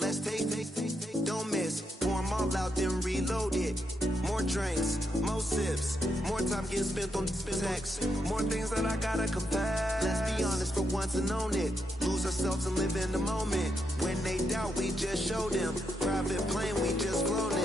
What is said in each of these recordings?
let's take, don't miss. Pour 'em all out, then reload it. More drinks, more sips, more time getting spent on text. More things that I gotta confess. Let's be honest for once and own it. Lose ourselves and live in the moment. When they doubt, we just show them. Private plane, we just flown in.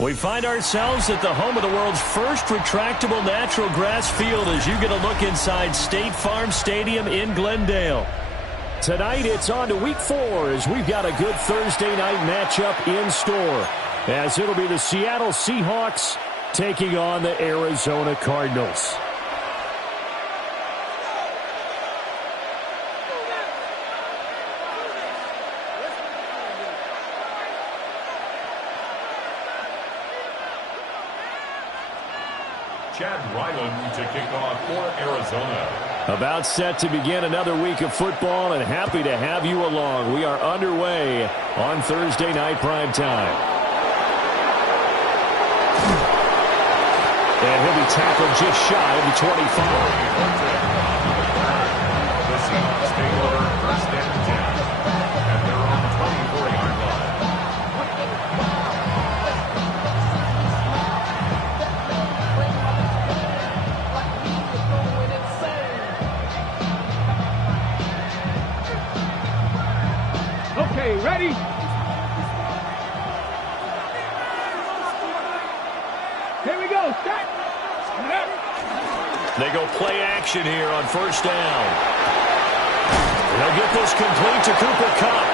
We find ourselves at the home of the world's first retractable natural grass field as you get a look inside State Farm Stadium in Glendale. Tonight it's on to week 4 as we've got a good Thursday night matchup in store, as it'll be the Seattle Seahawks taking on the Arizona Cardinals. Chad Ryland to kick off for Arizona. About set to begin another week of football, and happy to have you along. We are underway on Thursday night primetime. And he'll be tackled just shy of the 25. The Seahawks take over first and 10 at their own 24-yard line. Okay, ready? Here we go. Set. They go play action here on first down. They'll get this complete to Cooper Kupp.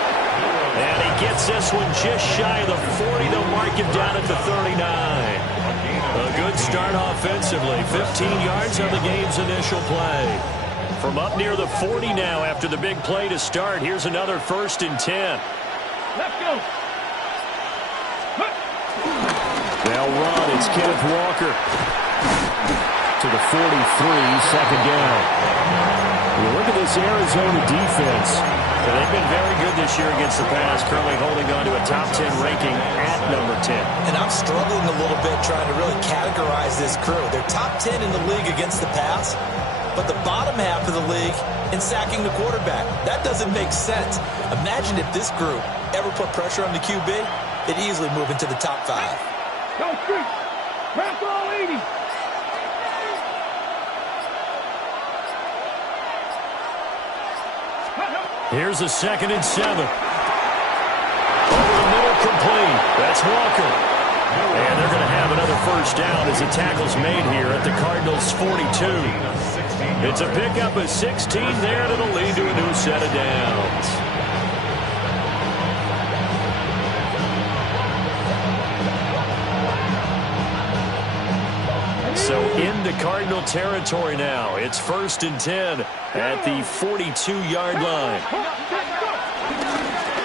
And he gets this one just shy of the 40. They'll mark him down at the 39. A good start offensively. 15 yards on the game's initial play. From up near the 40 now after the big play to start. Here's another first and 10. Let's go. They'll run. It's Kenneth Walker to the 43, second down. You look at this Arizona defense. They've been very good this year against the pass, currently holding on to a top 10 ranking at number 10. And I'm struggling a little bit trying to really categorize this crew. They're top 10 in the league against the pass, but the bottom half of the league in sacking the quarterback. That doesn't make sense. Imagine if this group ever put pressure on the QB, they'd easily move into the top 5. Go street. Press all 80. Here's a 2nd and 7. Over the middle, complete. That's Walker. And they're going to have another first down as the tackle's made here at the Cardinals' 42. It's a pickup of 16 there, and it'll lead to a new set of downs. So into Cardinal territory now. It's 1st and 10 at the 42-yard line.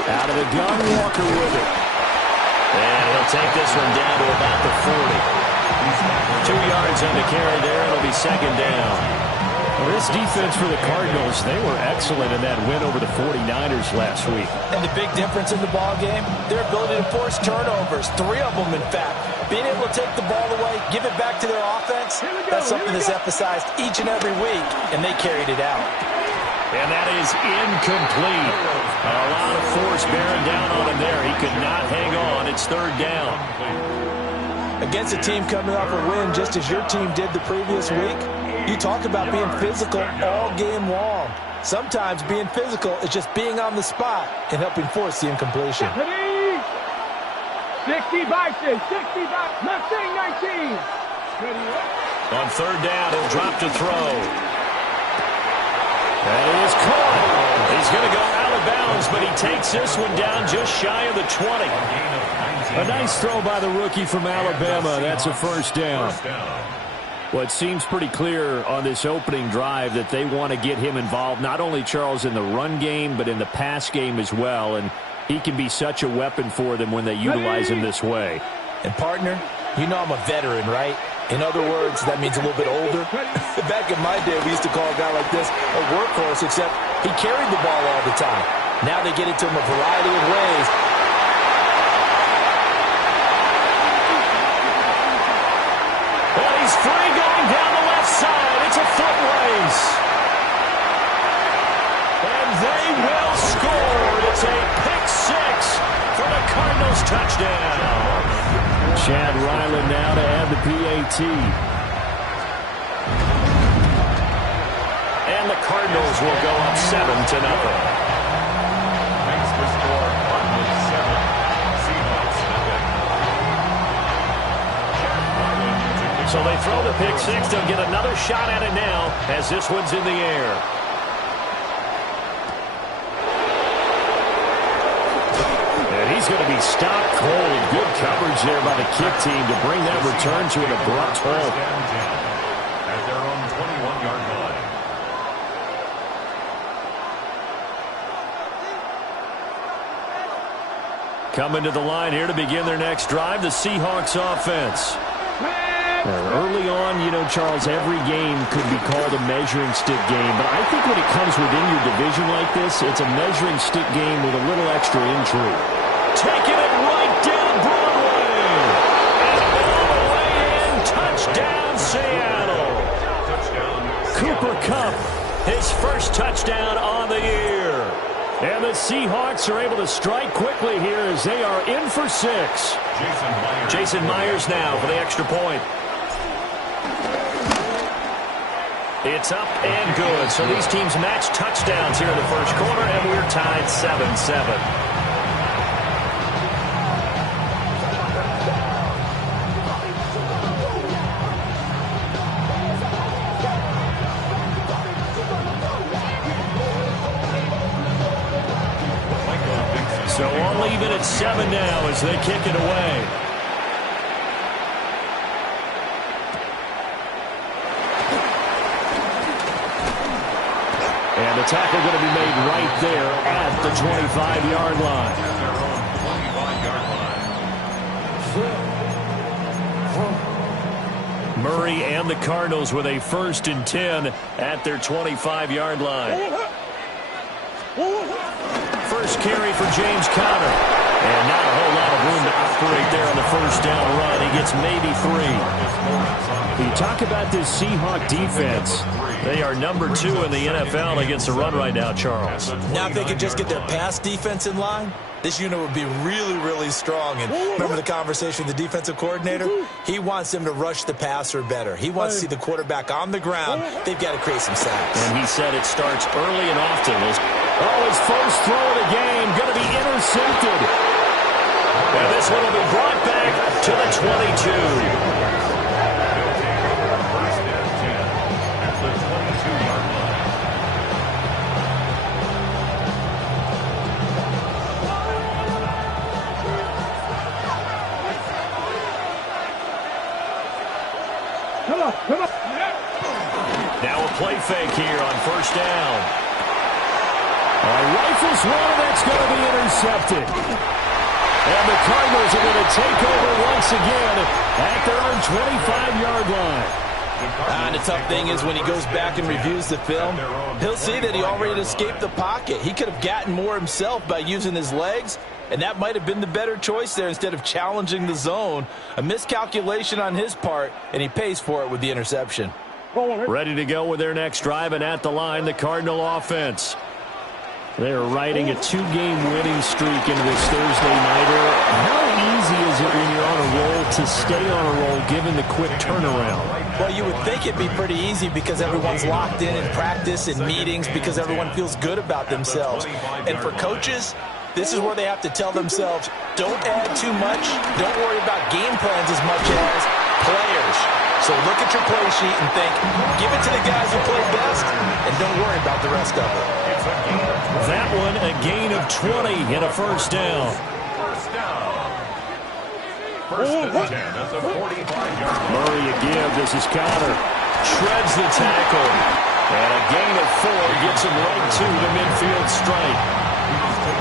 Out of the gun, Walker with it. And he'll take this one down to about the 40. 2 yards on the carry there. It'll be second down. Well, this defense for the Cardinals, they were excellent in that win over the 49ers last week. And the big difference in the ball game, their ability to force turnovers. 3 of them, in fact. Being able to take the ball away, give it back to their offense, that's something that's emphasized each and every week, and they carried it out. And that is incomplete. A lot of force bearing down on him there. He could not hang on. It's 3rd down. Against a team coming off a win just as your team did the previous week, you talk about being physical all game long. Sometimes being physical is just being on the spot and helping force the incompletion. 60 Bison, 60 Mustang 19. On 3rd down, he'll drop to throw. That is caught. He's going to go out of bounds, but he takes this one down just shy of the 20. A nice throw by the rookie from Alabama. That's a first down. Well, it seems pretty clear on this opening drive that they want to get him involved, not only, Charles, in the run game, but in the pass game as well. And he can be such a weapon for them when they utilize him this way. And, partner, you know I'm a veteran, right? In other words, that means a little bit older. Back in my day, we used to call a guy like this a workhorse, except he carried the ball all the time. Now they get it to him a variety of ways. Well, he's free going down the left side. It's a foot race. And they will score. It's a pick six for the Cardinals touchdown. Chad Ryland now to add the PAT. And the Cardinals will go up 7-0. Makes the score Cardinals 7, Seahawks nothing. So they throw the pick six. They'll get another shot at it now as this one's in the air. He's going to be stopped cold. Good coverage there by the kick team to bring that return to an abrupt halt. At their own 21-yard line. Coming to the line here to begin their next drive, the Seahawks offense. Early on, you know, Charles, every game could be called a measuring stick game. But I think when it comes within your division like this, it's a measuring stick game with a little extra intrigue. Taking it right down Broadway. And all the way in. Touchdown, Seattle. Cooper Kupp, his first touchdown on the year. And the Seahawks are able to strike quickly here as they are in for 6. Jason Myers now for the extra point. It's up and good. So these teams match touchdowns here in the first quarter, and we're tied 7-7. So all even at 7 now as they kick it away. And the tackle going to be made right there at the 25-yard line. Murray and the Cardinals with a 1st and 10 at their 25-yard line. First carry for James Conner. And not a whole lot of room to operate there on the first down run. He gets maybe 3. You talk about this Seahawk defense. They are number 2 in the NFL against the run right now, Charles. Now if they could just get their pass defense in line, this unit would be really, really strong. And remember the conversation with the defensive coordinator? He wants them to rush the passer better. He wants to see the quarterback on the ground. They've got to create some sacks. And he said it starts early and often. His first throw of the game going to be intercepted. And this one will be brought back to the 22. Come on. Now a play fake here on first down. Rifles one, that's going to be intercepted. And the Cardinals are going to take over once again at their own 25-yard line. And the tough thing is when he goes back and reviews the film, he'll see that he already escaped the pocket. He could have gotten more himself by using his legs, and that might have been the better choice there instead of challenging the zone. A miscalculation on his part, and he pays for it with the interception. Ready to go with their next drive, and at the line, the Cardinal offense. They're riding a 2-game winning streak into this Thursday nighter. How easy is it when you're on a roll to stay on a roll given the quick turnaround? Well, you would think it'd be pretty easy because everyone's locked in practice and meetings because everyone feels good about themselves. And for coaches, this is where they have to tell themselves, don't add too much, don't worry about game plans as much as players. So look at your play sheet and think, give it to the guys who play best, and don't worry about the rest of it. That one, a gain of 20 and a first down. First down. First and 10 at the 45-yard line. Murray again. This is Connor. Shreds the tackle. And a gain of 4 gets him right to the midfield stripe.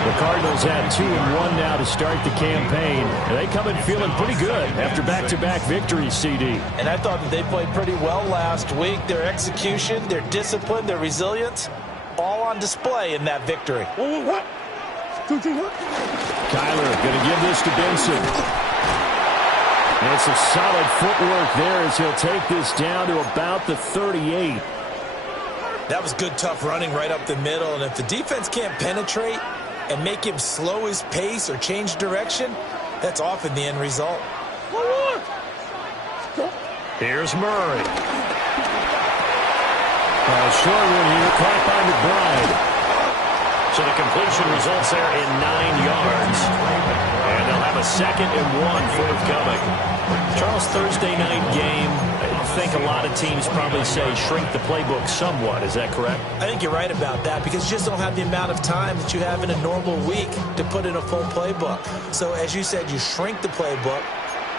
The Cardinals have 2-1 now to start the campaign. And they come in feeling pretty good after back-to-back victories, CD. And I thought that they played pretty well last week. Their execution, their discipline, their resilience, all on display in that victory. Kyler going to give this to Benson. And it's a solid footwork there as he'll take this down to about the 38. That was good, tough running right up the middle. And if the defense can't penetrate and make him slow his pace or change direction, that's often the end result. Here's Murray. Short one here, caught by McBride. So the completion results there in 9 yards. And they'll have a 2nd and 1 forthcoming. Charles, Thursday night game, I think a lot of teams probably say shrink the playbook somewhat. Is that correct? I think you're right about that because you just don't have the amount of time that you have in a normal week to put in a full playbook. So as you said, you shrink the playbook,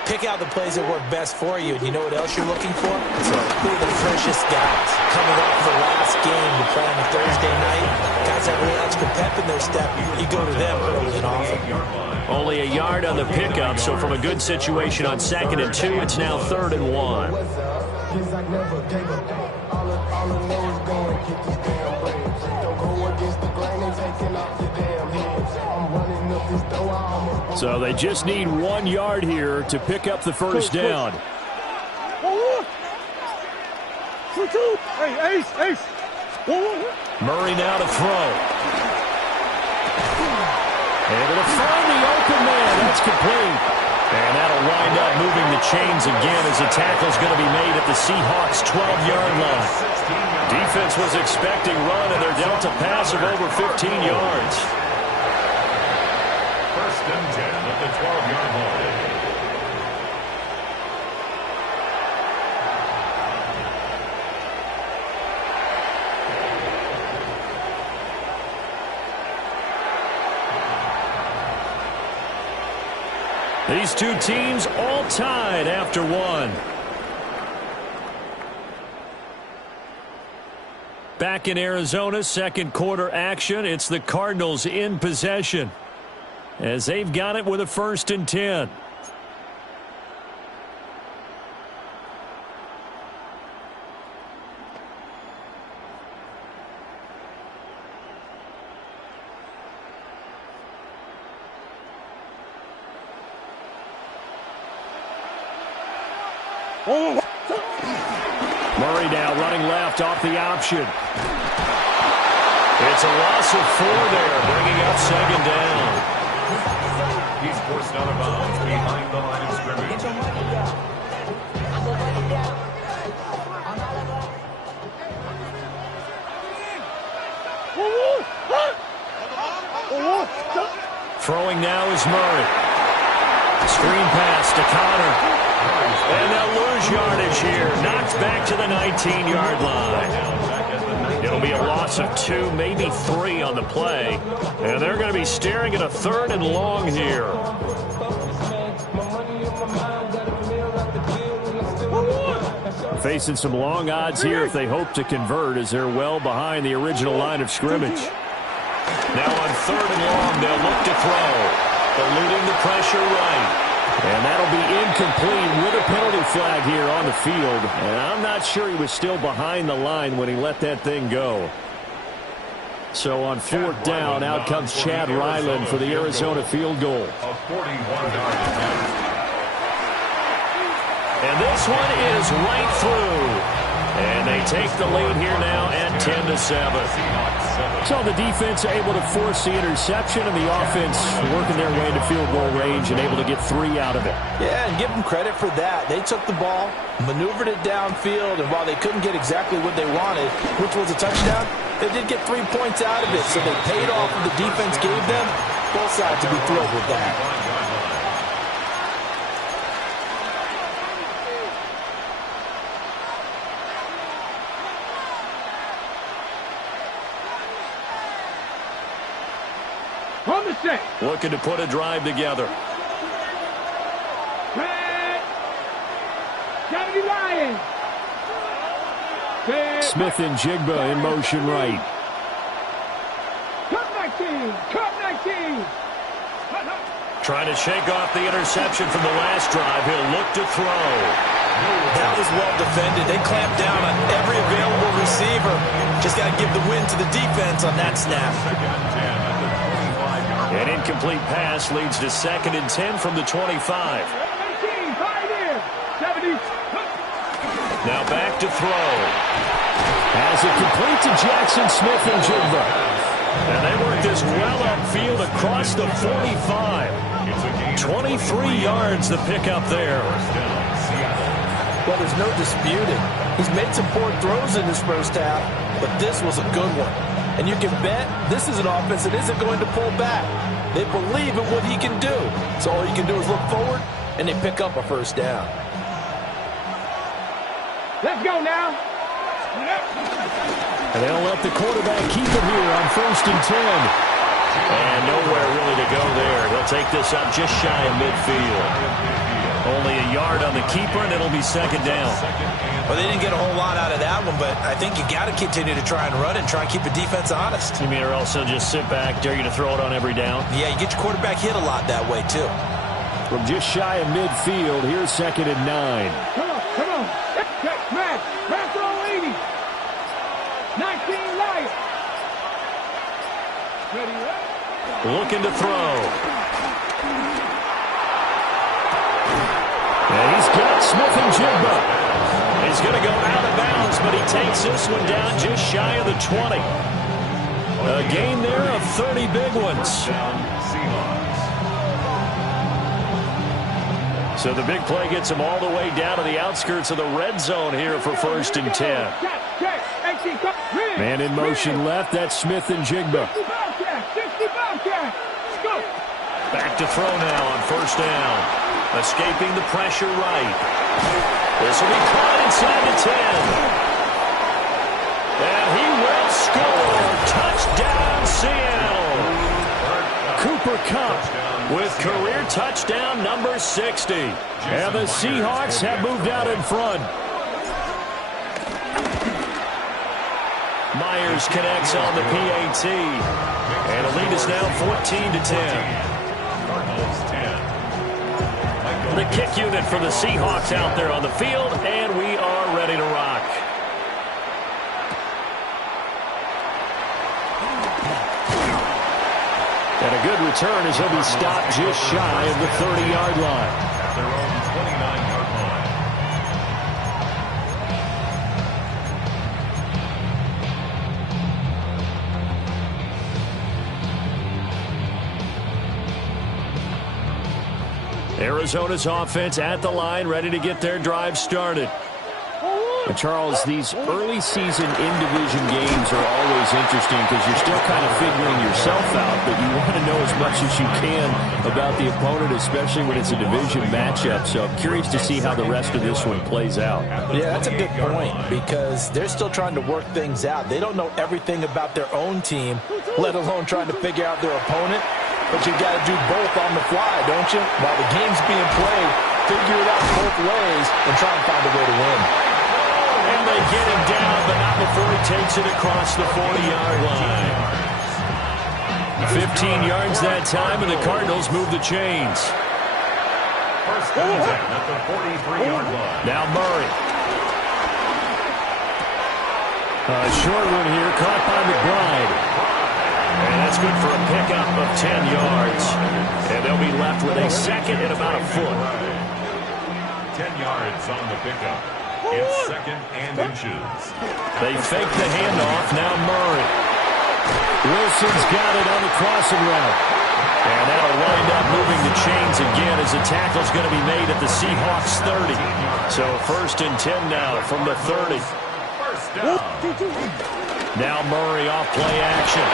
pick out the plays that work best for you, and you know what else you're looking for? So who are the freshest guys coming off the last game to play on a Thursday night? Guys that really extra pep in their step, you go to them early and often. Only a yard on the pickup, so from a good situation on 2nd and 2, it's now 3rd and 1. So they just need 1 yard here to pick up the first down. Murray now to throw. Able to find the open man. That's complete. And that'll wind up moving the chains again as the tackle's going to be made at the Seahawks' 12-yard line. Defense was expecting run, and they're dealt a pass of over 15 yards. First and 10 at the 12-yard line. These two teams all tied after one. Back in Arizona, second quarter action. It's the Cardinals in possession as they've got it with a 1st and 10. Murray now running left off the option. It's a loss of 4 there, bringing up 2nd down. He's forced out of bounds behind the line of scrimmage. Throwing now is Murray. Screen pass to Connor. And they'll lose yardage here. Knocked back to the 19-yard line. It'll be a loss of 2, maybe 3 on the play. And they're going to be staring at a 3rd and long here. Facing some long odds here if they hope to convert as they're well behind the original line of scrimmage. Now on 3rd and long, they'll look to throw. Eluding the pressure right. And that'll be incomplete with a penalty flag here on the field. And I'm not sure he was still behind the line when he let that thing go. So on 4th down, out comes Chad Ryland for the Arizona field goal. A 41-yard attempt. And this one is right through. And they take the lead here now at 10-7. So the defense able to force the interception, and the offense working their way into field goal range and able to get 3 out of it. Yeah, and give them credit for that. They took the ball, maneuvered it downfield, and while they couldn't get exactly what they wanted, which was a touchdown, they did get 3 points out of it. So they paid off what the defense gave them. Both sides to be thrilled with that. On the set. Looking to put a drive together. Red. 70 Lions. Smith-Njigba in motion right. Cut 19. Cut 19. Trying to shake off the interception from the last drive. He'll look to throw. That was well defended. They clamped down on every available receiver. Just got to give the win to the defense on that snap. An incomplete pass leads to 2nd and 10 from the 25. 18, 5 there. 70. Now back to throw. Has it complete to Jackson Smith-Njigba. And they work this well upfield across the 45. 23 yards the pickup there. Well, there's no disputing. He's made some poor throws in this first half, but this was a good one. And you can bet this is an offense that isn't going to pull back. They believe in what he can do. So all you can do is look forward, and they pick up a first down. Let's go now. And they'll let the quarterback keep it here on 1st and 10. And nowhere really to go there. He'll take this up just shy of midfield. Only a yard on the keeper, and it'll be 2nd down. Well, they didn't get a whole lot out of that one, but I think you got to continue to try and run and try and keep the defense honest. You mean or also just sit back, dare you to throw it on every down? Yeah, you get your quarterback hit a lot that way, too. From just shy of midfield, here's 2nd and 9. Come on, come on. Smash. Pass all 80. 19 Lions. Ready, right? Looking to throw. And he's got Smith-Njigba. He's going to go out of bounds, but he takes this one down just shy of the 20. A gain there of 30 big ones. So the big play gets him all the way down to the outskirts of the red zone here for 1st and 10. Man in motion left. That's Smith-Njigba. Back to throw now on 1st down. Escaping the pressure right. This will be caught inside the 10. And he will score. Touchdown, Seattle. Cooper Kupp with career touchdown number 60. And the Seahawks have moved out in front. Myers connects on the PAT. And the lead is now 14-10. The kick unit for the Seahawks out there on the field, and we are ready to rock. And a good return as he'll be stopped just shy of the 30-yard line. At their own 29-yard line. Arizona's offense at the line, ready to get their drive started. And Charles, these early season in-division games are always interesting because you're still kind of figuring yourself out, but you want to know as much as you can about the opponent, especially when it's a division matchup. So I'm curious to see how the rest of this one plays out. Yeah, that's a good point because they're still trying to work things out. They don't know everything about their own team, let alone trying to figure out their opponent. But you got to do both on the fly, don't you? While the game's being played, figure it out both ways and try and find a way to win. And they get him down, but not before he takes it across the 40-yard line. 15 yards that time, and the Cardinals move the chains. First and 10 at the 43-yard line. Now Murray. A short one here, caught by McBride. And that's good for a pickup of 10 yards. And they'll be left with a second and about a foot. 10 yards on the pickup. It's 2nd and inches. They fake the handoff. Now Murray. Wilson's got it on the crossing route. And that'll wind up moving the chains again as the tackle's going to be made at the Seahawks 30. So 1st and 10 now from the 30. First down. Now Murray off play action.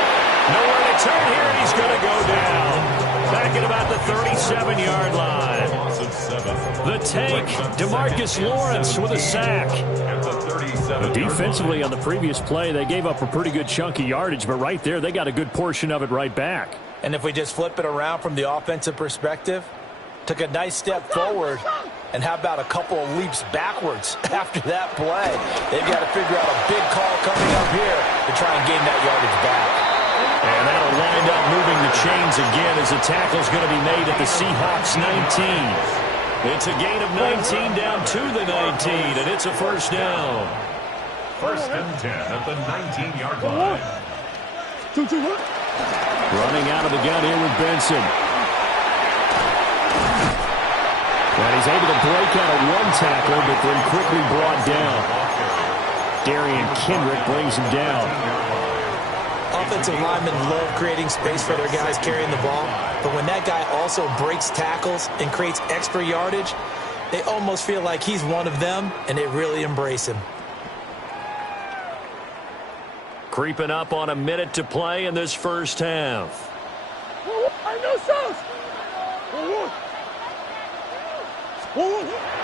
Nowhere to turn here. He's going to go down. Back at about the 37-yard line. Loss of 7. The tank, DeMarcus Lawrence with a sack. At the 37-yard Defensively line. on the previous play, they gave up a pretty good chunk of yardage, but right there, they got a good portion of it right back. And if we just flip it around from the offensive perspective, took a nice step forward, and how about a couple of leaps backwards after that play? They've got to figure out a big call coming up here to try and gain that yardage back. And that'll wind up moving the chains again as the tackle's going to be made at the Seahawks 19. It's a gain of 19 down to the 19, and it's a first down. First and 10 at the 19-yard line. Running out of the gun here with Benson. And he's able to break out of one tackle, but then quickly brought down. Darian Kendrick brings him down. Offensive linemen love creating space for their guys carrying the ball, but when that guy also breaks tackles and creates extra yardage, they almost feel like he's one of them, and they really embrace him. Creeping up on a minute to play in this first half.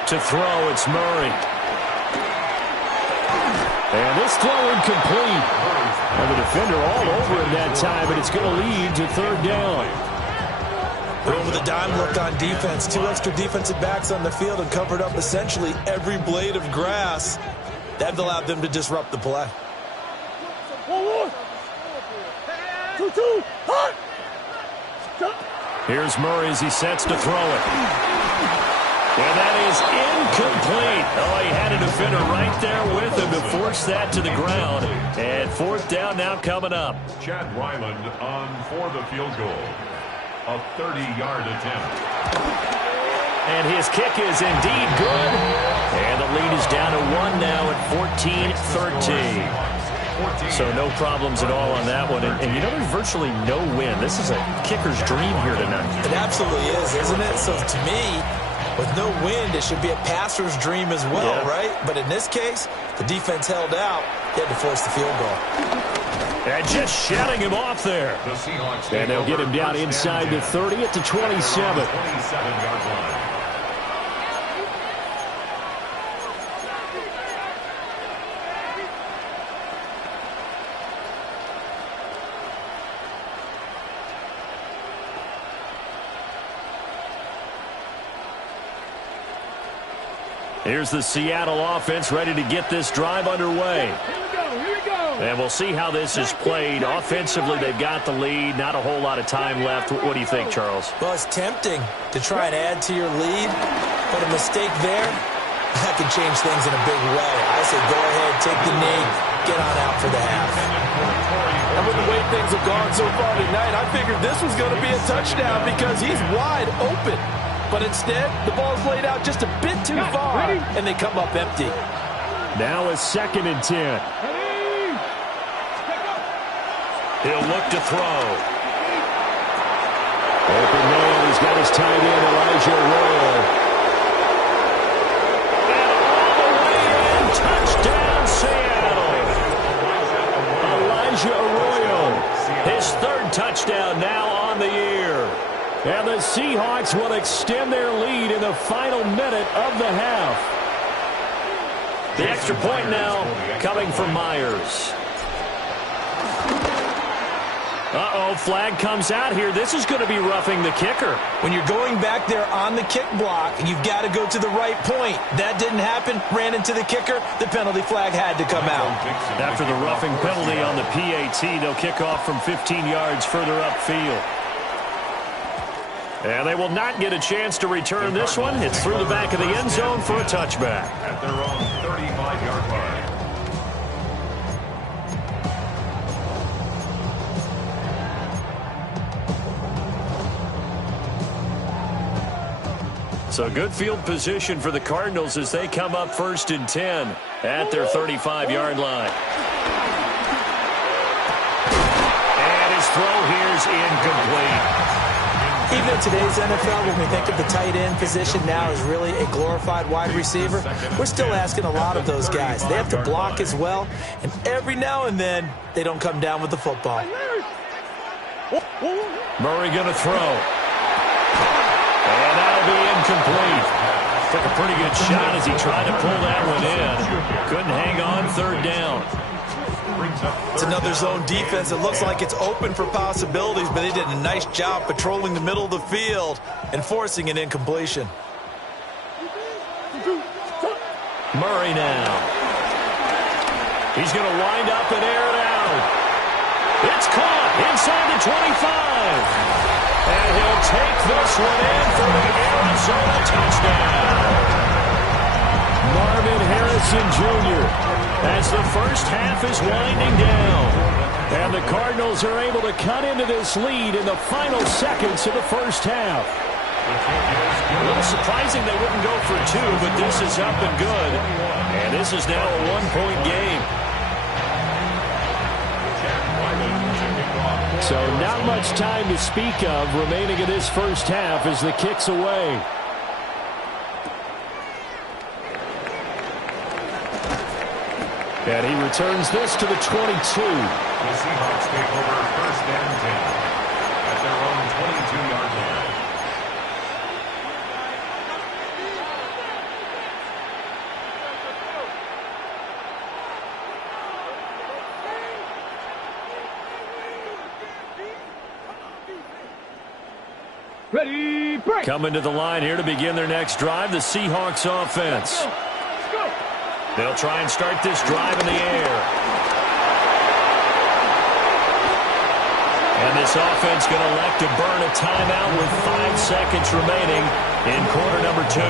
To throw, it's Murray. And this throw incomplete. And the defender all over him that time, but it's going to lead to third down. Going with a dime look on defense. 2 extra defensive backs on the field and covered up essentially every blade of grass. That allowed them to disrupt the play. Here's Murray as he sets to throw it. And that is incomplete. Oh, he had a defender right there with him to force that to the ground. And fourth down now coming up. Chad Ryland on for the field goal. A 30-yard attempt. And his kick is indeed good. And the lead is down to 1 now at 14-13. So no problems at all on that one. And you know, there's virtually no win. This is a kicker's dream here tonight. It absolutely is, isn't it? So to me, with no wind, it should be a passer's dream as well, right? But in this case, the defense held out. They had to force the field goal. And just shutting him off there. And they'll get him down inside the 30 at the 27. 27-yard line. Here's the Seattle offense ready to get this drive underway. Here we go. And we'll see how this is played. Offensively, they've got the lead. Not a whole lot of time left. What do you think, Charles? Well, it's tempting to try and add to your lead, but a mistake there, that can change things in a big way. I say go ahead, take the knee, get on out for the half. And with the way things have gone so far tonight, I figured this was going to be a touchdown because he's wide open. But instead, the ball's laid out just a bit too far, and they come up empty. Now a 2nd and 10. He'll look to throw. Open man, he's got his tight end, Elijah Arroyo. And touchdown, Seattle. Elijah Arroyo. His 3rd touchdown now on the year. And the Seahawks will extend their lead in the final minute of the half. The extra point now coming from Myers. Uh-oh, flag comes out here. This is going to be roughing the kicker. When you're going back there on the kick block, you've got to go to the right point. That didn't happen. Ran into the kicker. The penalty flag had to come out. After the roughing penalty on the PAT, they'll kick off from 15 yards further upfield. And they will not get a chance to return this one. It's through the back of the end zone for a touchback. At their own 35-yard line. So good field position for the Cardinals as they come up 1st and 10 at their 35-yard line. And his throw here is incomplete. Even in today's NFL, when we think of the tight end position now as really a glorified wide receiver, we're still asking a lot of those guys. They have to block as well, and every now and then, they don't come down with the football. Murray going to throw. And that'll be incomplete. Took a pretty good shot as he tried to pull that one in. Couldn't hang on 3rd down. It's another zone defense. It looks like it's open for possibilities, but they did a nice job patrolling the middle of the field and forcing an incompletion. Murray now. He's going to wind up and air it out. It's caught inside the 25. And he'll take this one in for the Arizona touchdown. Marvin Harrison Jr. as the first half is winding down. And the Cardinals are able to cut into this lead in the final seconds of the first half. A little surprising they wouldn't go for two, but this is up and good. And this is now a one-point game. So not much time to speak of remaining in this first half as the kick's away. And he returns this to the 22. The Seahawks take over first and 10 at their own 22-yard line. Ready, break. Coming to the line here to begin their next drive, the Seahawks offense. Let's go. They'll try and start this drive in the air. And this offense going to elect to burn a timeout with 5 seconds remaining in quarter number 2.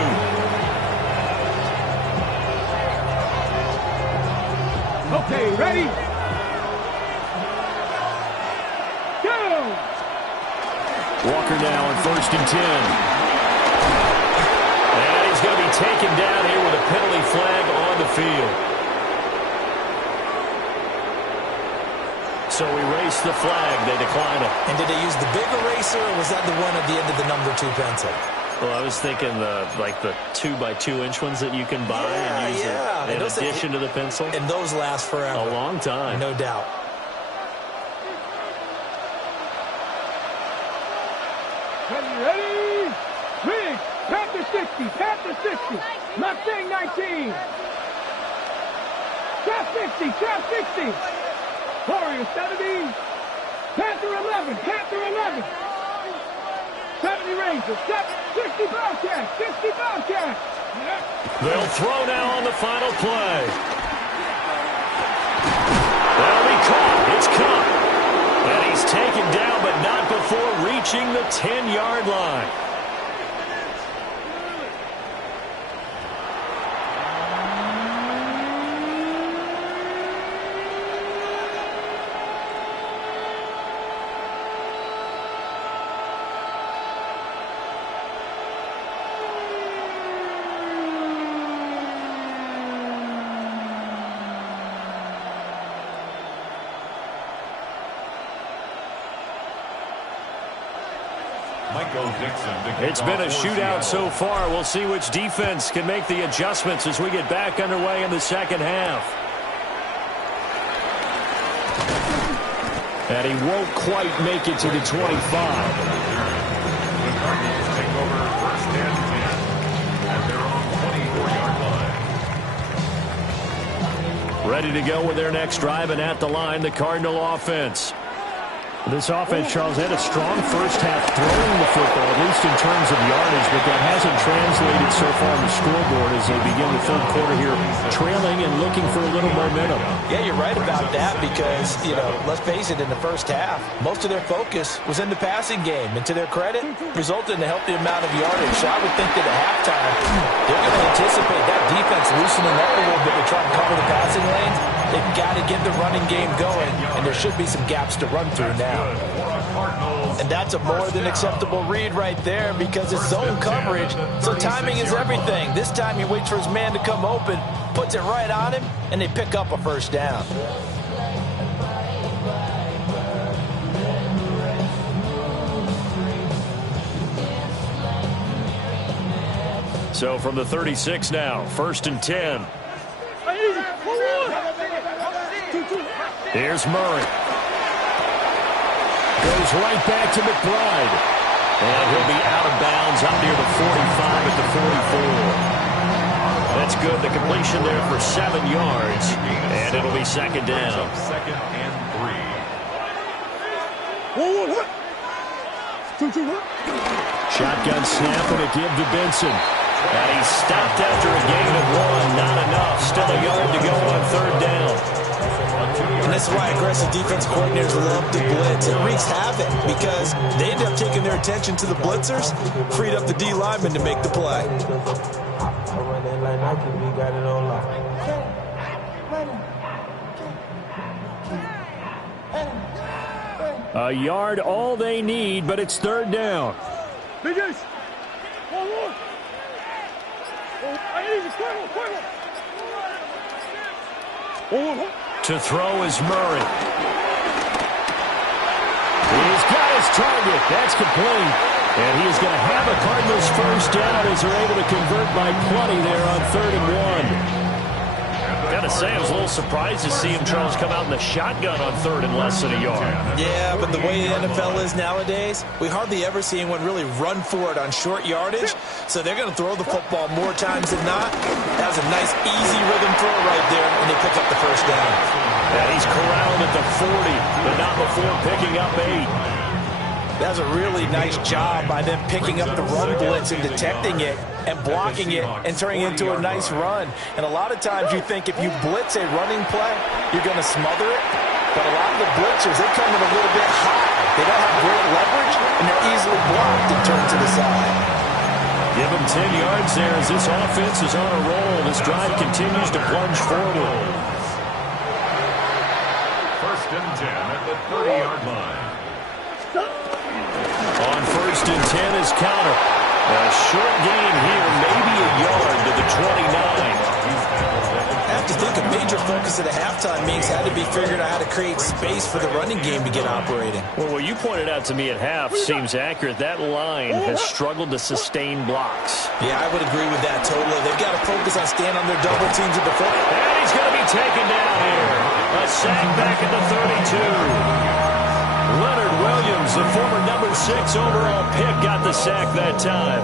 Okay, ready? Go! Walker now on first and 10. And he's going to be taken down here with a penalty flag on the field. So erase the flag. They decline it. And did they use the big eraser, or was that the one at the end of the number 2 pencil? Well, I was thinking the 2x2-inch ones that you can buy and use in addition to the pencil. And those last forever. A long time. No doubt. Ready? Rig! Panther 60! Panther 60! Mustang 19! Trap 60! Trap 60! Warrior 70! Panther 11! Panther 11! 70 Rangers! 60 Bobcats! 60 Bobcats! They'll throw now on the final play. That'll be caught. It's caught. And he's taken down, but not before reaching the 10-yard line. It's been a shootout so far. We'll see which defense can make the adjustments as we get back underway in the second half. And he won't quite make it to the 25. The Cardinals take over first and 10 at their own 24-yard line. Ready to go with their next drive, and at the line, the Cardinal offense. This offense, Charles, had a strong first half throwing the football, at least in terms of yardage, but that hasn't translated so far on the scoreboard as they begin the third quarter here, trailing and looking for a little momentum. Yeah, you're right about that because, let's face it, in the first half, most of their focus was in the passing game. And to their credit, resulted in a healthy amount of yardage. So I would think that at halftime, they're going to anticipate that defense loosening up a little bit to try and cover the passing lanes. They've got to get the running game going, and there should be some gaps to run through now. And that's a more than acceptable read right there because it's zone coverage, so timing is everything. This time he waits for his man to come open, puts it right on him, and they pick up a first down. So from the 36 now, first and 10. Here's Murray. Goes right back to McBride. And he'll be out of bounds up near the 45 at the 44. That's good. The completion there for 7 yards. And it'll be second down. Second and 3. Shotgun snap and a give to Benson. And he's stopped after a gain of 1. Not enough. Still a yard to go on third down. And that's why aggressive defense coordinators love to blitz. It wreaks havoc because they end up taking their attention to the blitzers, freed up the D lineman to make the play. A yard all they need, but it's third down. To throw is Murray. He's got his target. That's complete. And he is going to have a Cardinals first down as they're able to convert by plenty there on 3rd and 1. Gotta say, I was a little surprised to see him, Charles, come out in the shotgun on 3rd and less than a yard. Yeah, but the way the NFL is nowadays, we hardly ever see anyone really run for it on short yardage. So they're going to throw the football more times than not. That was a nice, easy rhythm throw right there, and they pick up the first down. And he's corralled at the 40, but not before picking up 8. That was a really nice job by them picking up the run blitz and detecting it and blocking it and turning it into a nice run. And a lot of times you think if you blitz a running play, you're going to smother it. But a lot of the blitzers, they come in a little bit high. They don't have great leverage, and they're easily blocked and turned to the side. Give him 10 yards there as this offense is on a roll. This drive continues to plunge forward. First and 10 at the 30-yard line. On 1st and 10 is counter. A short gain here, maybe a yard to the 29. I have to think a major focus at the halftime means had to be figuring out how to create space for the running game to get operating. Well, what you pointed out to me at half seems accurate. That line has struggled to sustain blocks. Yeah, I would agree with that totally. They've got to focus on staying on their double teams at the foot. And he's going to be taken down here. A sack back at the 32. Leonard Williams, the former number 6 overall pick, got the sack that time.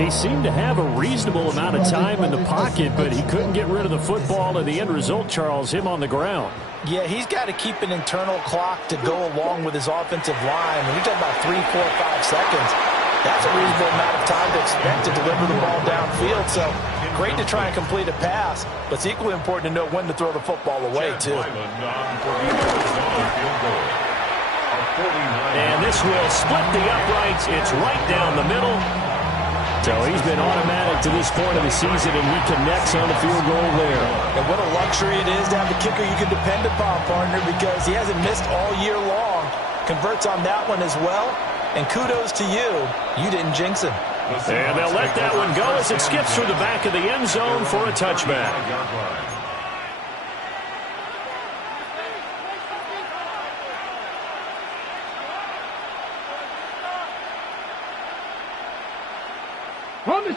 He seemed to have a reasonable amount of time in the pocket, but he couldn't get rid of the football, and the end result, Charles, him on the ground. Yeah, he's got to keep an internal clock to go along with his offensive line. When you're talking about 3, 4, 5 seconds, that's a reasonable amount of time to expect to deliver the ball downfield. So great to try and complete a pass, but it's equally important to know when to throw the football away, too. And this will split the uprights. It's right down the middle. So he's been automatic to this point of the season, and he connects on the field goal there. And what a luxury it is to have a kicker you can depend upon, partner, because he hasn't missed all year long. Converts on that one as well. And kudos to you. You didn't jinx him. And they'll let that one go as it skips through the back of the end zone for a touchback.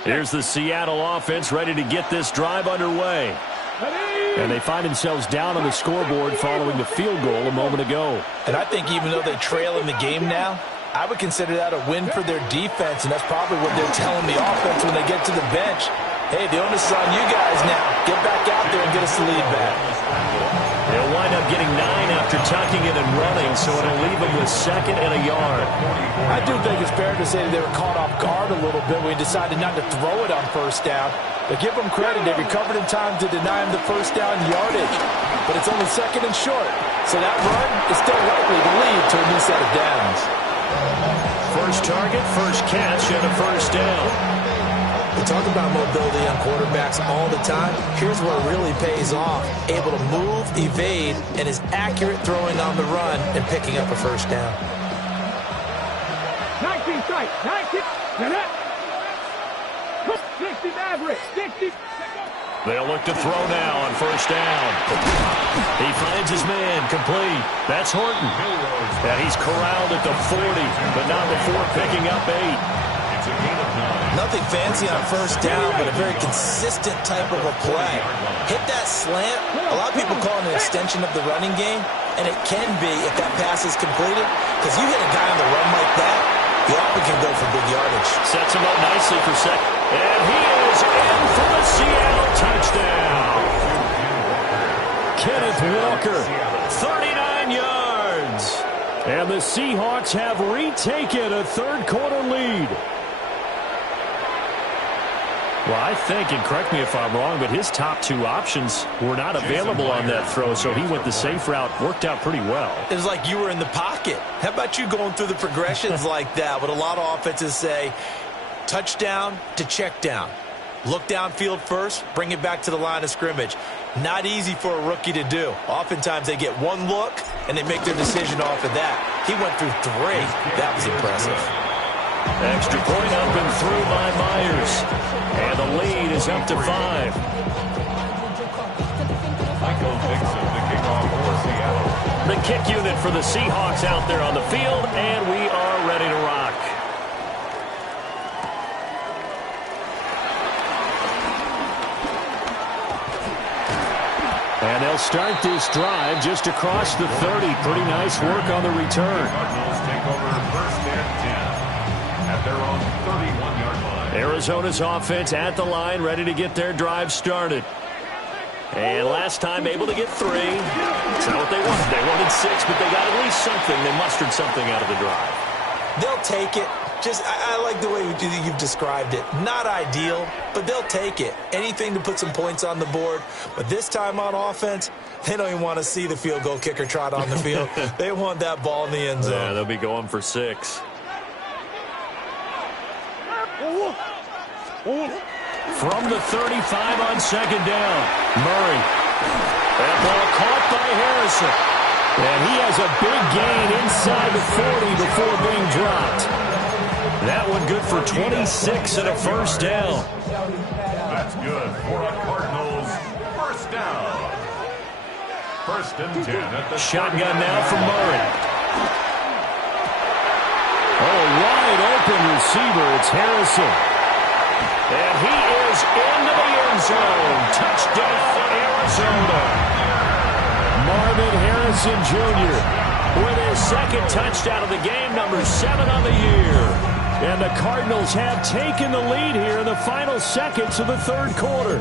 Here's the Seattle offense ready to get this drive underway. And they find themselves down on the scoreboard following the field goal a moment ago. And I think even though they trail in the game now, I would consider that a win for their defense, and that's probably what they're telling the offense when they get to the bench. Hey, the onus is on you guys now. Get back out there and get us the lead back. They'll wind up getting 9 after tucking it and running, so it'll leave them with 2nd and a yard. I do think it's fair to say they were caught off guard a little bit when we decided not to throw it on first down. But give them credit. They recovered in time to deny him the first down yardage. But it's only 2nd and short. So that run is still likely to lead to a new set of downs. First target, first catch, and a first down. We talk about mobility on quarterbacks all the time. Here's where it really pays off. Able to move, evade, and is accurate throwing on the run and picking up a first down. 19 strike, 19. Now that. 60 Maverick, 60. They'll look to throw now on first down. He finds his man, complete. That's Horton. And he's corralled at the 40, but not before picking up 8. Nothing fancy on first down, but a very consistent type of a play. Hit that slant. A lot of people call it an extension of the running game, and it can be if that pass is completed, because you hit a guy on the run like that, He often can go for big yardage. Sets him up nicely for second. And he is in for the Seattle touchdown. Kenneth Walker, 39 yards. And the Seahawks have retaken a third-quarter lead. Well, I think, and correct me if I'm wrong, but his top two options were not available on that throw, so he went the safe route. Worked out pretty well. It was like you were in the pocket. How about you going through the progressions like that? What a lot of offenses say, touchdown to check down. Look downfield first, bring it back to the line of scrimmage. Not easy for a rookie to do. Oftentimes they get one look, and they make their decision off of that. He went through three. That was impressive. Extra point up and through by Myers. And the lead is up to 5. Michael Dixon, the kickoff for Seattle. The kick unit for the Seahawks out there on the field, and we are ready to rock. And they'll start this drive just across the 30. Pretty nice work on the return. Cardinals take over first and 10 at their own 31-yard line. Arizona's offense at the line, ready to get their drive started. And last time able to get 3. It's not what they wanted. They wanted 6, but they got at least something. They mustered something out of the drive. They'll take it. I like the way you've described it. Not ideal, but they'll take it. Anything to put some points on the board. But this time on offense, they don't even want to see the field goal kicker trot on the field. They want that ball in the end zone. Yeah, they'll be going for 6. From the 35 on second down, Murray. That ball caught by Harrison. And he has a big gain inside the 40 before being dropped. That one good for 26 and a first down. That's good for a Cardinals first down. First and 10 at the shotgun now for Murray. Oh, wide open receiver. It's Harrison. And he is into the end zone. Touchdown, Arizona. Marvin Harrison Jr. with his second touchdown of the game, number 7 on the year. And the Cardinals have taken the lead here in the final seconds of the third quarter.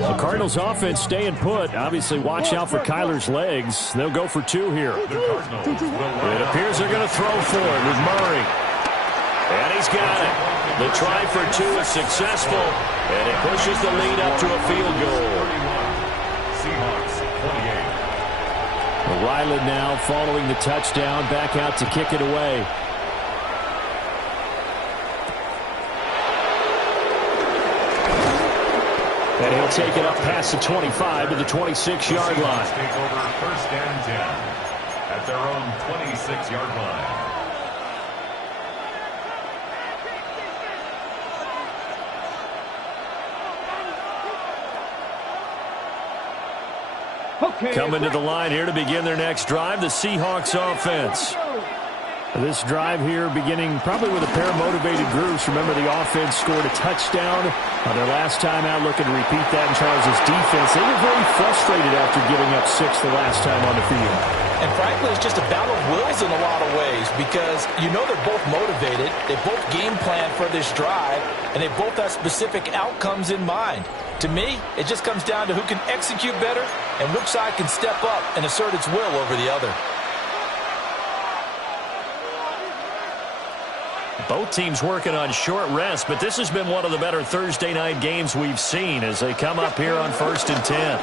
The Cardinals offense staying put. Obviously, watch out for Kyler's legs. They'll go for 2 here. It appears they're going to throw for it with Murray. And he's got it. The try for 2 is successful, and it pushes the lead up to a field goal. Seahawks 28. Ryland now following the touchdown, back out to kick it away. And he'll take it up past the 25 to the 26-yard line. Take over first and 10 at their own 26-yard line. Coming to the line here to begin their next drive, the Seahawks offense. This drive here beginning probably with a pair of motivated groups. Remember, the offense scored a touchdown on their last time out, looking to repeat that in Charles' defense. They were very frustrated after giving up 6 the last time on the field. And frankly, it's just a battle of wills in a lot of ways because you know they're both motivated. They both game plan for this drive, and they both have specific outcomes in mind. To me, it just comes down to who can execute better and which side can step up and assert its will over the other. Both teams working on short rest, but this has been one of the better Thursday night games we've seen as they come up here on first and 10.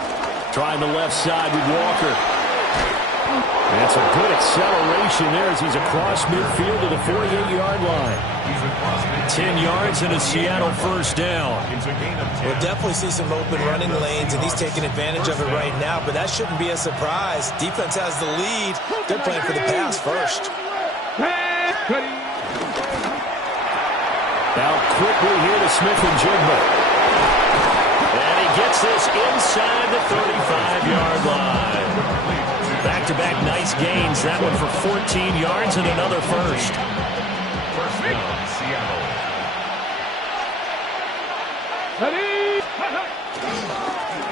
Trying the left side with Walker. That's a good acceleration there as he's across midfield to the 48-yard line. 10 yards and a Seattle first down. We'll definitely see some open running lanes, and he's taking advantage of it right now, but that shouldn't be a surprise. Defense has the lead. They're playing for the pass first. Now quickly here to Smith-Njigba. And he gets this inside the 35-yard line. Back-to-back nice gains. That one for 14 yards and another first. First down, Seattle.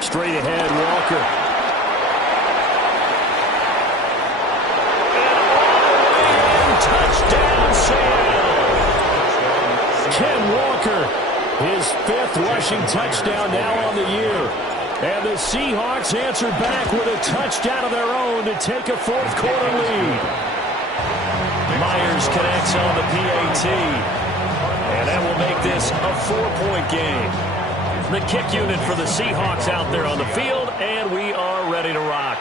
Straight ahead, Walker. His 5th rushing touchdown now on the year. And the Seahawks answer back with a touchdown of their own to take a 4th quarter lead. Myers connects on the PAT. And that will make this a 4-point game. The kick unit for the Seahawks out there on the field, and we are ready to rock.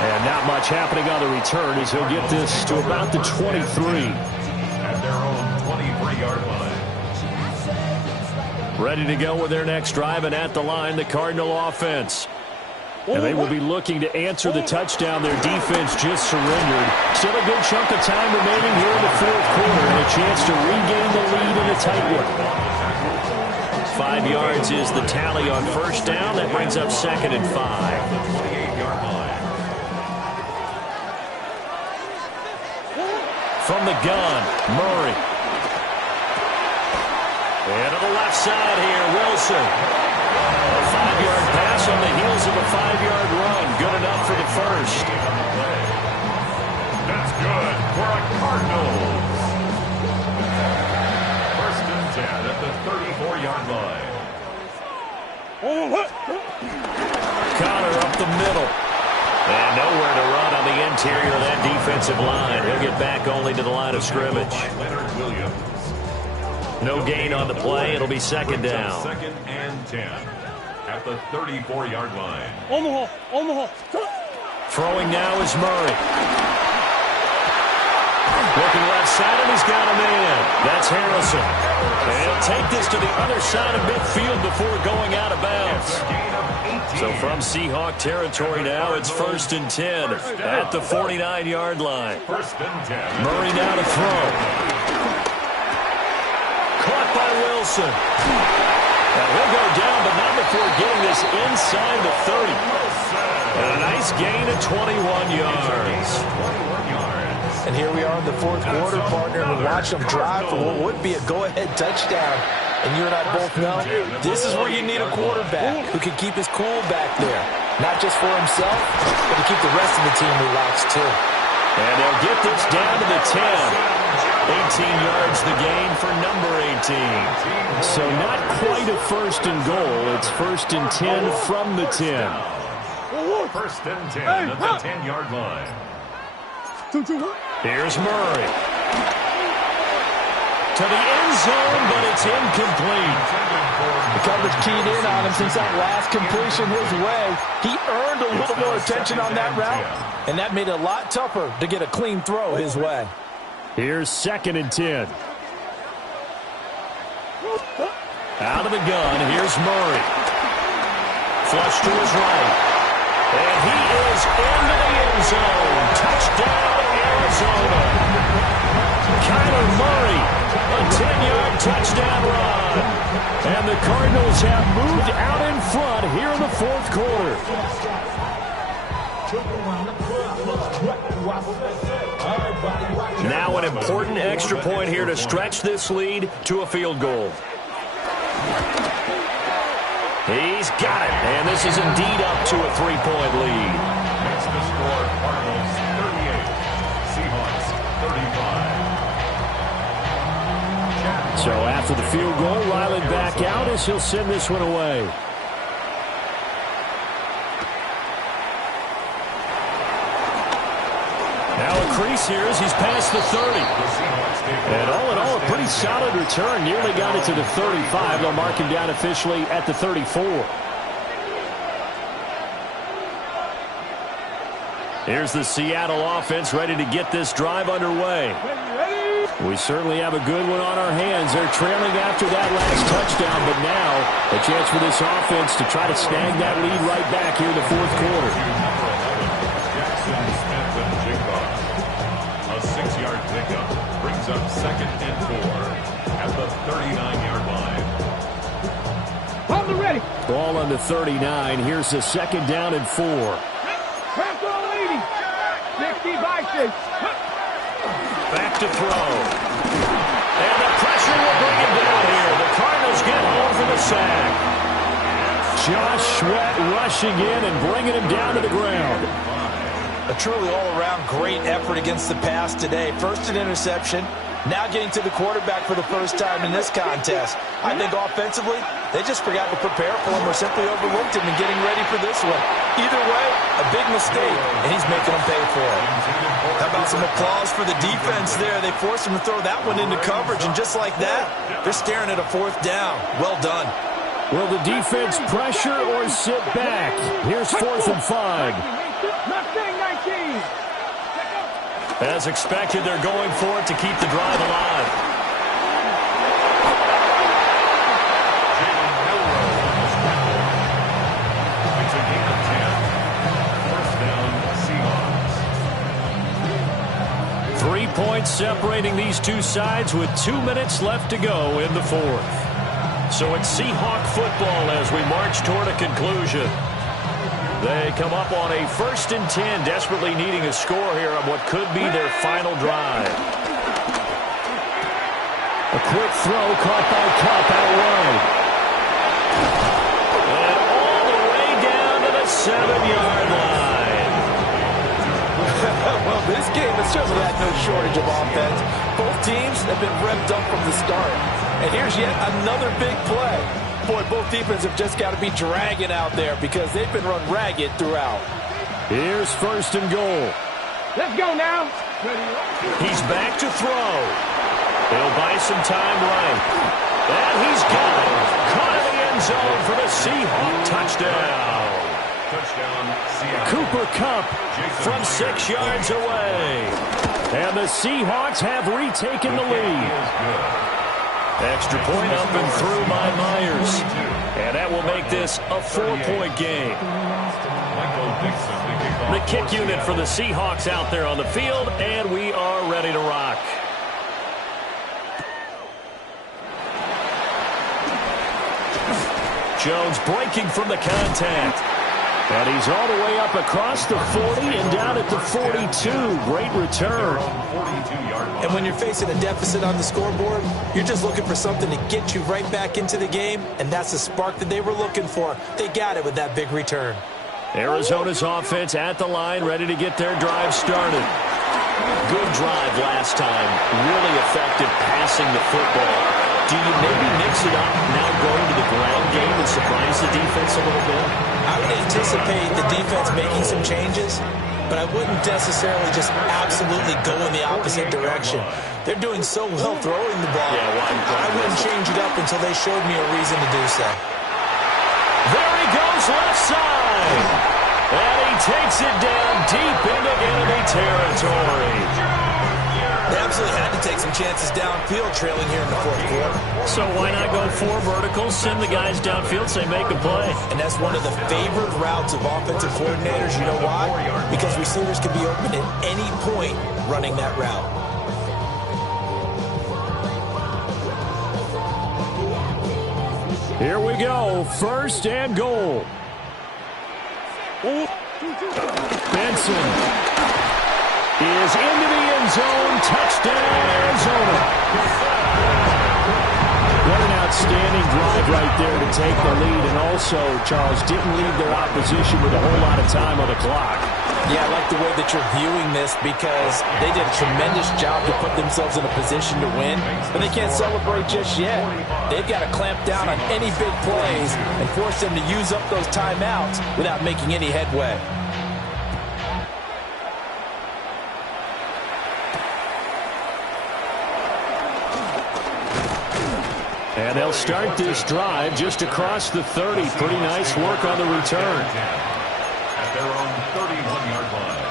And not much happening on the return as he'll get this to about the 23. At their own 23-yard line. Ready to go with their next drive, and at the line, the Cardinal offense. And they will be looking to answer the touchdown their defense just surrendered. Still a good chunk of time remaining here in the 4th quarter, and a chance to regain the lead in a tight one. 5 yards is the tally on first down. That brings up 2nd and 5. From the gun, Murray. And to the left side here, Wilson. A 5-yard pass on the heels of a 5-yard run. Good enough for the first. That's good for a Cardinals. 1st and 10 at the 34-yard line. Connor up the middle. And nowhere to run on the interior of that defensive line. He'll get back only to the line of scrimmage. Leonard Williams. No gain on the play. It'll be 2nd down. 2nd and 10 at the 34-yard line. Throwing now is Murray. Looking left side, and he's got a man. That's Harrison. And he'll take this to the other side of midfield before going out of bounds. So from Seahawk territory now, it's 1st and 10 at the 49-yard line. 1st and 10. Murray now to throw. Caught by Wilson. Now he'll go down, but not before getting this inside the 30. And a nice gain of 21 yards. And here we are in the 4th quarter, partner, and we watch them drive for what would be a go-ahead touchdown. And you and I both know this is where you need a quarterback who can keep his cool back there. Not just for himself, but to keep the rest of the team relaxed, too. And they'll get this down to the 10. 18 yards the gain for number 18. So not quite a 1st and goal. It's 1st and 10 from the 10. 1st and 10 at the 10-yard line. Here's Murray. To the end zone, but it's incomplete. The coverage keyed in on him since that last completion his way. He earned a little more attention on that route, and that made it a lot tougher to get a clean throw his way. Here's 2nd and 10. Out of the gun, here's Murray. Flush to his right. And he is into the end zone. Touchdown, Arizona. Kyler Murray, a 10-yard touchdown run. And the Cardinals have moved out in front here in the 4th quarter. Now an important extra point here to stretch this lead to a field goal. He's got it, and this is indeed up to a 3-point lead. Makes the score Cardinals 38, Seahawks 35. So after the field goal, Ryland back out as he'll send this one away. Now a crease here as he's past the 30. And all in all, a pretty solid return. Nearly got it to the 35. They'll mark him down officially at the 34. Here's the Seattle offense ready to get this drive underway. We certainly have a good one on our hands. They're trailing after that last touchdown, but now a chance for this offense to try to snag that lead right back here in the 4th quarter. Jackson, Smith, and Jigba. A 6-yard pickup brings up 2nd and 4 at the 39-yard line. On the ready. Ball on the 39. Here's the 2nd down and 4. Pass all 80. 60 by 6. Back to throw. And the pressure will bring him down here. The Cardinals get home for the sack. Josh Sweat rushing in and bringing him down to the ground. A truly all-around great effort against the pass today. First an interception, now getting to the quarterback for the first time in this contest. I think offensively, they just forgot to prepare for him or simply overlooked him in getting ready for this one. Either way, a big mistake, and he's making them pay for it. How about some applause for the defense there? They forced him to throw that one into coverage, and just like that, they're staring at a fourth down. Well done. Will the defense pressure or sit back? Here's 4th and 5. As expected, they're going for it to keep the drive alive. It's a gain of 10. First down, Seahawks. 3 points separating these two sides with 2 minutes left to go in the fourth. So it's Seahawk football as we march toward a conclusion. They come up on a 1st and 10, desperately needing a score here on what could be their final drive. A quick throw caught by Kupp out wide. And all the way down to the 7-yard line. Well, this game has certainly had no shortage of offense. Both teams have been revved up from the start. And here's yet another big play. Boy, both defenses have just got to be dragging out there because they've been run ragged throughout. Here's 1st and goal. Let's go now. He's back to throw. They'll buy some time right. And he's got it. Caught in the end zone for the Seahawk touchdown. Touchdown, Seattle. Cooper Kupp from 6 yards away. And the Seahawks have retaken the lead. Extra point up and through by Myers. And that will make this a 4-point game. The kick unit for the Seahawks out there on the field, and we are ready to rock. Jones breaking from the contact. And he's all the way up across the 40 and down at the 42. Great return. And when you're facing a deficit on the scoreboard, you're just looking for something to get you right back into the game, and that's the spark that they were looking for. They got it with that big return. Arizona's offense at the line, ready to get their drive started. Good drive last time. Really effective passing the football. Do you maybe mix it up now going to the ground game and surprise the defense a little bit? I would anticipate the defense making some changes, but I wouldn't necessarily just absolutely go in the opposite direction. They're doing so well throwing the ball. I wouldn't change it up until they showed me a reason to do so. There he goes left side. And he takes it down deep into enemy territory. They absolutely had to take some chances downfield trailing here in the fourth quarter. So why not go 4 verticals, send the guys downfield, say make a play. And that's one of the favored routes of offensive coordinators. You know why? Because receivers can be open at any point running that route. Here we go. 1st and goal. Benson is into the end zone. Touchdown, Arizona. What an outstanding drive right there to take the lead. And also, Charles, didn't leave their opposition with a whole lot of time on the clock. Yeah, I like the way that you're viewing this because they did a tremendous job to put themselves in a position to win, but they can't celebrate just yet. They've got to clamp down on any big plays and force them to use up those timeouts without making any headway. And they'll start this drive just across the 30. Pretty nice work on the return. At their own 31-yard line.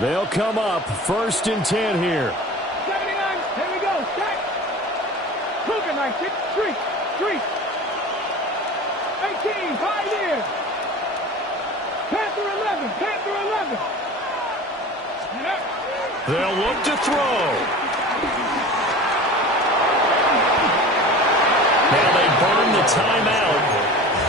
They'll come up 1st and 10 here. 79, here we go, set. Cooker, 19, 3. 18, 5 years. Panther 11, Panther 11. They'll look to throw. Now they burn the timeout,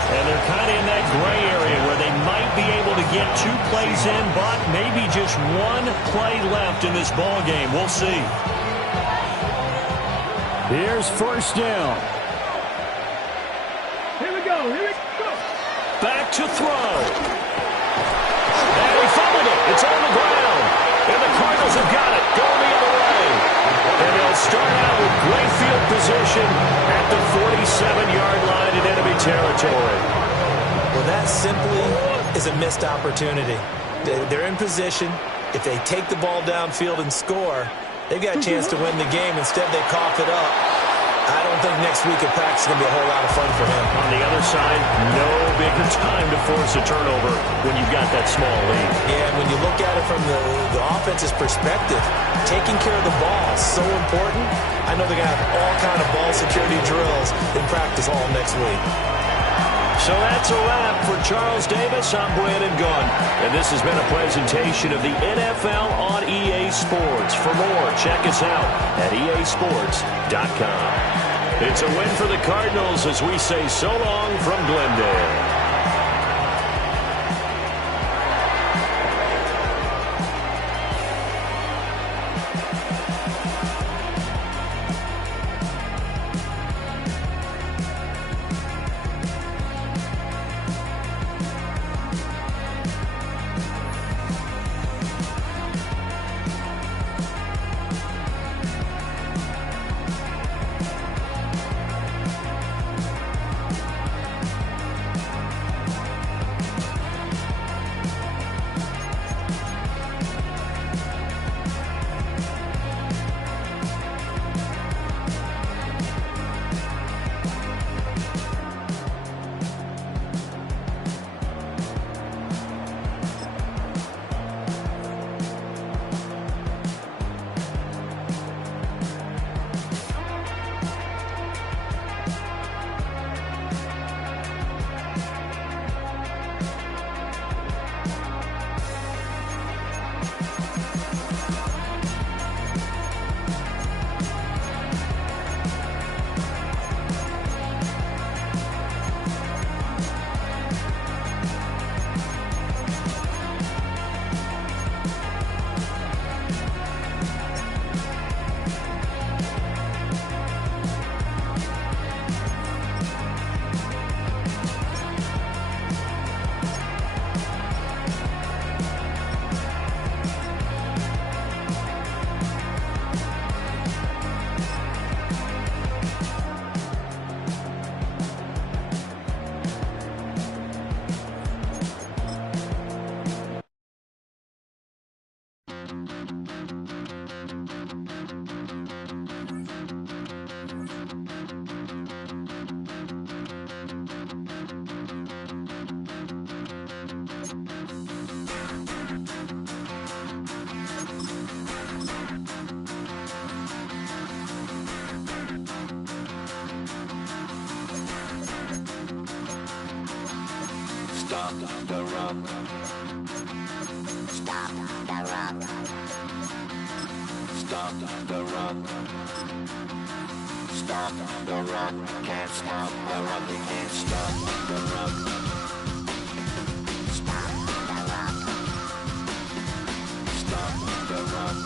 and they're kind of in that gray area where they might might be able to get 2 plays in, but maybe just 1 play left in this ball game. We'll see. Here's first down. Here we go. Here we go. Back to throw. And he fumbled it. It's on the ground. And the Cardinals have got it. Going the other way. And they'll start out with great field position at the 47-yard line in enemy territory. Well, that simply is a missed opportunity. They're in position. If they take the ball downfield and score, they've got a chance to win the game. Instead, they cough it up. I don't think next week at practice is going to be a whole lot of fun for him. On the other side, no bigger time to force a turnover when you've got that small lead. Yeah, and when you look at it from the offense's perspective, taking care of the ball is so important. I know they're going to have all kind of ball security drills in practice all next week. So that's a wrap for Charles Davis. I'm Brandon Gunn, and this has been a presentation of the NFL on EA Sports. For more, check us out at easports.com. It's a win for the Cardinals as we say so long from Glendale. Stop the run. Stop the run. Stop the run. Stop the run. Can't stop the run. They can't stop the run. Stop the run. Stop the run.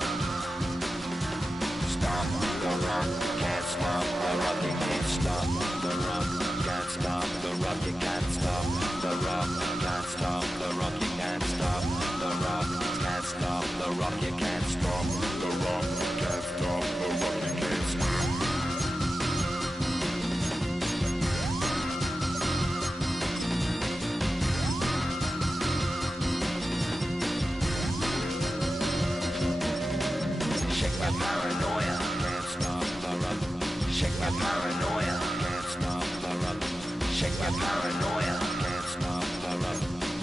Stop the run. Can't stop the run. They can't stop the run. Can't stop the run. You can't stop the run. Can't stop the run. You can't stop the run. Can't stop the run. You can't stop the run. Can't stop the run. You can't stop. Shake my paranoia. Can't stop the run. Shake my paranoia. Can't stop the run. Shake my paranoia. Can't stop the run.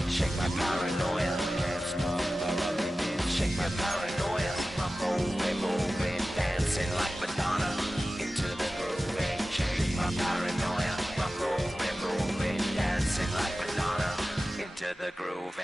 Shake my paranoia. Can't stop the run. Shake my paranoia. I'm moving, dancing like Madonna into the groove. Shake my paranoia. I'm moving, dancing like Madonna into the groove.